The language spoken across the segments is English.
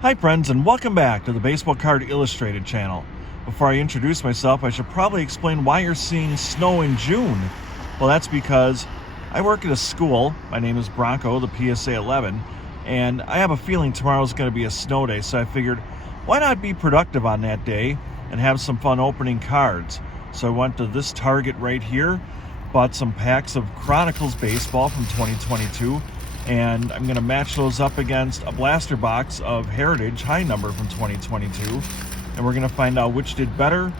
Hi friends, and welcome back to the Baseball Card Illustrated channel. Before I introduce myself, I should probably explain why you're seeing snow in June. Well, that's because I work at a school. My name is Bronko, the PSA 11, and I have a feeling tomorrow's going to be a snow day, so I figured why not be productive on that day and have some fun opening cards. So I went to this Target right here, bought some packs of Chronicles baseball from 2022, and I'm going to match those up against a blaster box of Heritage high number from 2022, and we're going to find out which did better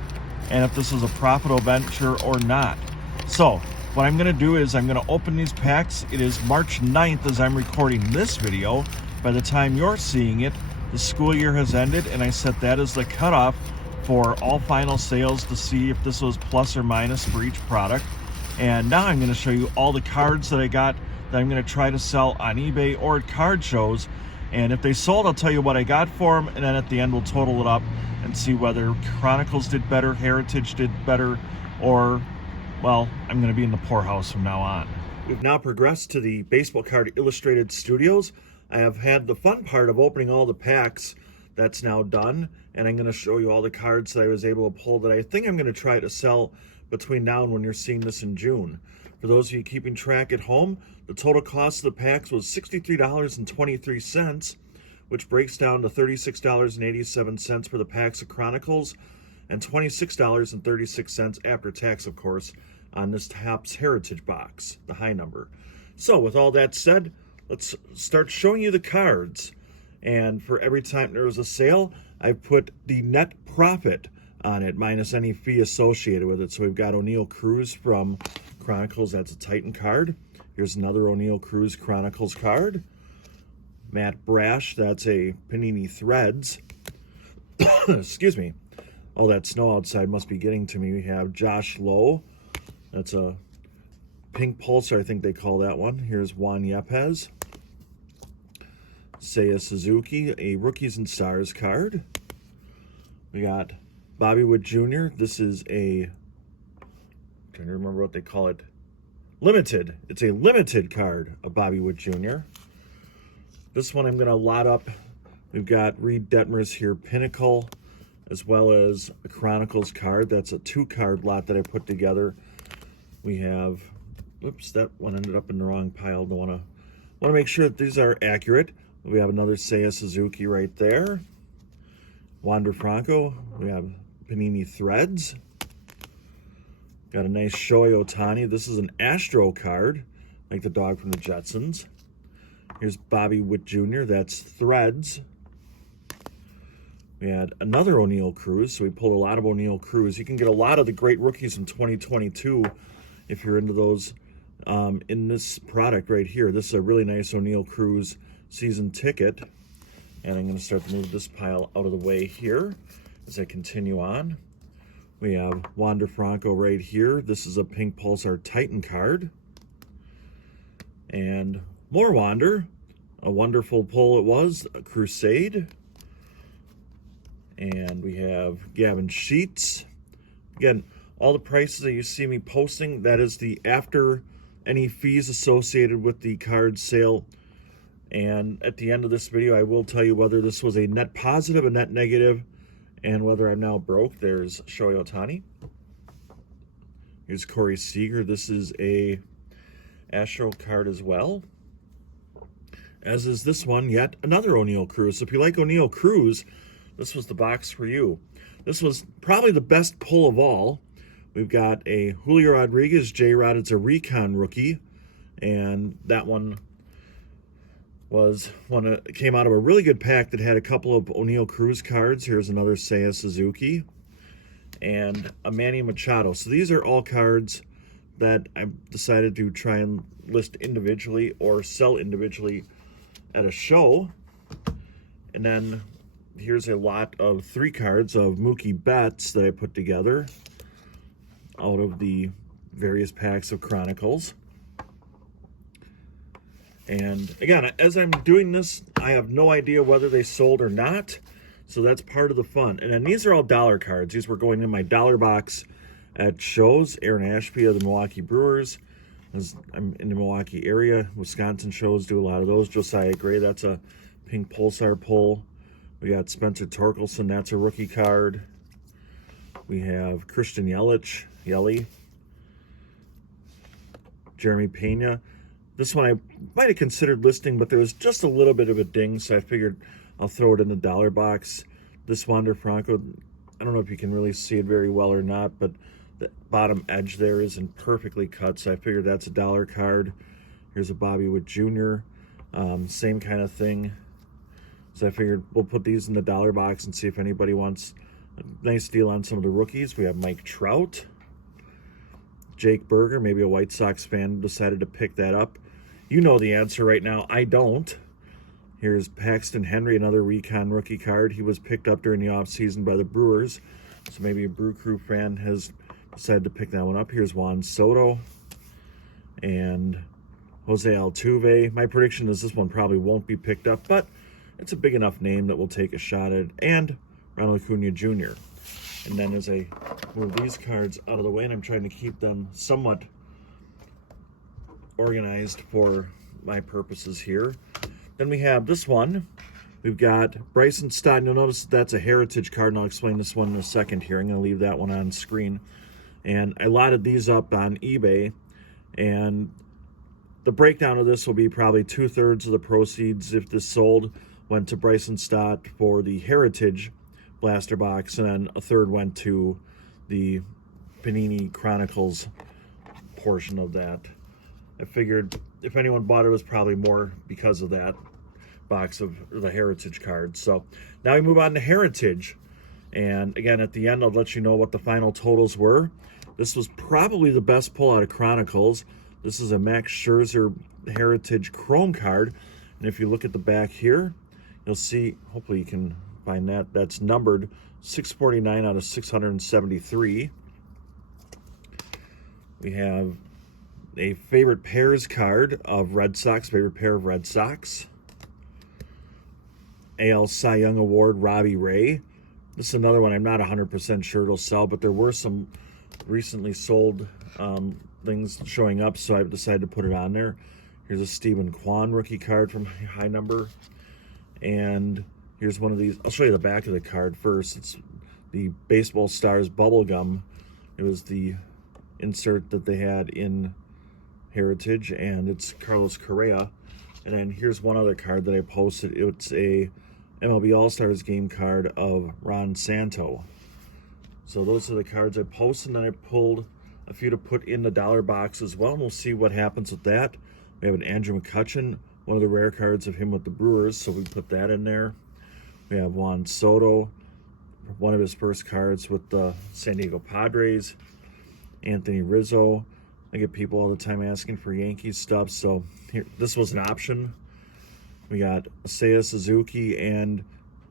and if this is a profitable venture or not. So what I'm going to do is I'm going to open these packs. It is March 9th as I'm recording this video. By the time you're seeing it, the school year has ended, and I set that as the cutoff for all final sales to see if this was plus or minus for each product. And now I'm going to show you all the cards that I got that I'm going to try to sell on eBay or at card shows. And if they sold, I'll tell you what I got for them, and then at the end we'll total it up and see whether Chronicles did better, Heritage did better, or, well, I'm going to be in the poorhouse from now on. We've now progressed to the Baseball Card Illustrated Studios. I have had the fun part of opening all the packs. That's now done, and I'm going to show you all the cards that I was able to pull that I think I'm going to try to sell between now and when you're seeing this in June. For those of you keeping track at home, the total cost of the packs was $63.23, which breaks down to $36.87 for the packs of Chronicles and $26.36 after tax, of course, on this Topps Heritage box, the high number. So with all that said, let's start showing you the cards. And for every time there was a sale, I've put the net profit on it minus any fee associated with it. So we've got O'Neill Cruz from Chronicles. That's a Titan card. Here's another O'Neill Cruz Chronicles card. Matt Brash, that's a Panini Threads. Excuse me. All that snow outside must be getting to me. We have Josh Lowe. That's a Pink Pulsar, I think they call that one. Here's Juan Yepez. Seiya Suzuki, a Rookies and Stars card. We got Bobby Witt Jr. This is a, I'm trying to remember what they call it. Limited. It's a limited card of Bobby Witt Jr. This one I'm going to lot up. We've got Reed Detmers here, Pinnacle, as well as a Chronicles card. That's a 2-card lot that I put together. We have, oops, that one ended up in the wrong pile. Don't want to make sure that these are accurate. We have another Seiya Suzuki right there. Wander Franco. We have Panini Threads. Got a nice Shohei Ohtani. This is an Astro card, like the dog from the Jetsons. Here's Bobby Witt Jr. That's Threads. We had another O'Neill Cruz, so we pulled a lot of O'Neill Cruz. You can get a lot of the great rookies from 2022 if you're into those in this product right here. This is a really nice O'Neill Cruz season ticket. And I'm going to start to move this pile out of the way here as I continue on. We have Wander Franco right here. This is a Pink Pulsar Titan card. And more Wander. A wonderful pull it was. A Crusade. And we have Gavin Sheets. Again, all the prices that you see me posting, that is the after any fees associated with the card sale. And at the end of this video, I will tell you whether this was a net positive, a net negative, and whether I'm now broke. There's Shohei Ohtani. Here's Corey Seager. This is a Astro card as well. As is this one, yet another O'Neill Cruz. So if you like O'Neill Cruz, this was the box for you. This was probably the best pull of all. We've got a Julio Rodriguez J-Rod. It's a Recon rookie. And that one was one that came out of a really good pack that had a couple of O'Neill Cruz cards. Here's another Seiya Suzuki and a Manny Machado. So these are all cards that I decided to try and list individually or sell individually at a show. And then here's a lot of 3 cards of Mookie Betts that I put together out of the various packs of Chronicles. And again, as I'm doing this, I have no idea whether they sold or not. So that's part of the fun. And then these are all dollar cards. These were going in my dollar box at shows. Aaron Ashby of the Milwaukee Brewers. As I'm in the Milwaukee area, Wisconsin shows do a lot of those. Josiah Gray, that's a Pink Pulsar pull. We got Spencer Torkelson, that's a rookie card. We have Christian Yelich, Jeremy Pena. This one I might have considered listing, but there was just a little bit of a ding, so I figured I'll throw it in the dollar box. This Wander Bronko, I don't know if you can really see it very well or not, but the bottom edge there isn't perfectly cut, so I figured that's a dollar card. Here's a Bobby Witt Jr., same kind of thing. So I figured we'll put these in the dollar box and see if anybody wants a nice deal on some of the rookies. We have Mike Trout, Jake Berger, maybe a White Sox fan decided to pick that up. You know the answer right now. I don't. Here's Paxton Henry, another recon rookie card. He was picked up during the offseason by the Brewers, so maybe a Brew Crew fan has decided to pick that one up. Here's Juan Soto and Jose Altuve. My prediction is this one probably won't be picked up, but it's a big enough name that we'll take a shot at it. And Ronald Acuna Jr. And then as I move these cards out of the way, and I'm trying to keep them somewhat organized for my purposes here. Then we have this one. We've got Bryson Stott. You'll notice that's a heritage card, and I'll explain this one in a second here. I'm going to leave that one on screen. And I lotted these up on eBay, and the breakdown of this will be probably 2/3 of the proceeds, if this sold, went to Bryson Stott for the Heritage blaster box, and then a third went to the Panini Chronicles portion of that. I figured if anyone bought it, it was probably more because of that box of the Heritage cards. So now we move on to Heritage. And again, at the end, I'll let you know what the final totals were. This was probably the best pull out of Chronicles. This is a Max Scherzer Heritage Chrome card. And if you look at the back here, you'll see, hopefully you can find that, that's numbered 649 out of 673. We have a favorite pairs card of Red Sox, favorite pair of Red Sox. AL Cy Young Award, Robbie Ray. This is another one I'm not 100% sure it'll sell, but there were some recently sold things showing up, so I've decided to put it on there. Here's a Stephen Kwan rookie card from High Number. And here's one of these. I'll show you the back of the card first. It's the Baseball Stars Bubblegum. It was the insert that they had in Heritage, and it's Carlos Correa. And then here's one other card that I posted. It's a MLB All-Stars game card of Ron Santo. So those are the cards I posted, and then I pulled a few to put in the dollar box as well, and we'll see what happens with that. We have an Andrew McCutchen, one of the rare cards of him with the Brewers, so we put that in there. We have Juan Soto, one of his first cards with the San Diego Padres. Anthony Rizzo. I get people all the time asking for Yankees stuff, so here, this was an option. We got Seiya Suzuki, and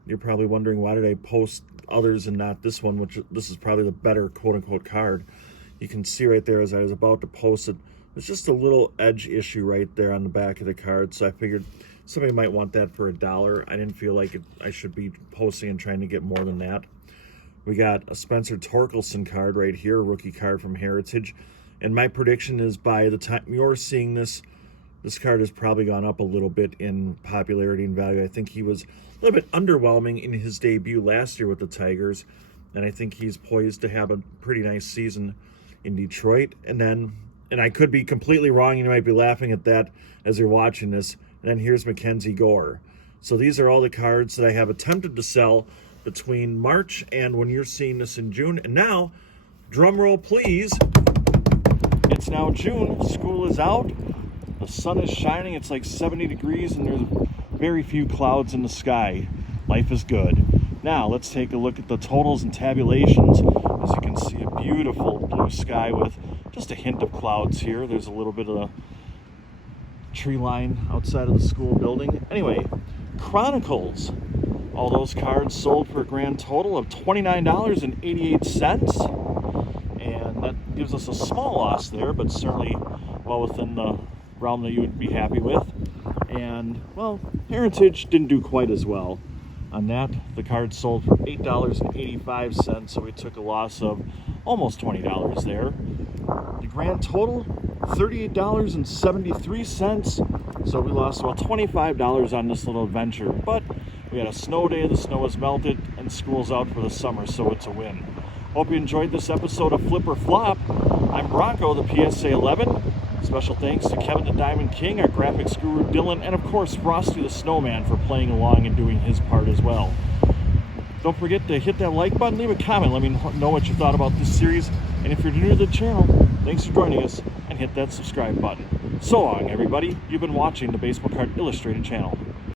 you're probably wondering why did I post others and not this one, which this is probably the better quote-unquote card. You can see right there as I was about to post it, there's just a little edge issue right there on the back of the card, so I figured somebody might want that for $1. I didn't feel like I should be posting and trying to get more than that. We got a Spencer Torkelson card right here, a rookie card from Heritage. And my prediction is by the time you're seeing this, this card has probably gone up a little bit in popularity and value. I think he was a little bit underwhelming in his debut last year with the Tigers, and I think he's poised to have a pretty nice season in Detroit. And I could be completely wrong, you might be laughing at that as you're watching this, and then here's Mackenzie Gore. So these are all the cards that I have attempted to sell between March and when you're seeing this in June. And now, drum roll please, it's now June, school is out, the sun is shining, it's like 70 degrees, and there's very few clouds in the sky. Life is good. Now, let's take a look at the totals and tabulations. As you can see, a beautiful blue sky with just a hint of clouds here. There's a little bit of a tree line outside of the school building. Anyway, Chronicles. All those cards sold for a grand total of $29.88. And that gives us a small loss there, but certainly well within the realm that you would be happy with. And, well, Heritage didn't do quite as well. On that, the card sold for $8.85, so we took a loss of almost $20 there. The grand total, $38.73, so we lost about $25 on this little adventure, but we We had a snow day, the snow has melted, and school's out for the summer, so it's a win. Hope you enjoyed this episode of Flip or Flop. I'm Bronko, the PSA 11. Special thanks to Kevin the Diamond King, our graphics guru Dylan, and of course Frosty the Snowman for playing along and doing his part as well. Don't forget to hit that like button, leave a comment, let me know what you thought about this series. And if you're new to the channel, thanks for joining us, and hit that subscribe button. So long, everybody. You've been watching the Baseball Card Illustrated channel.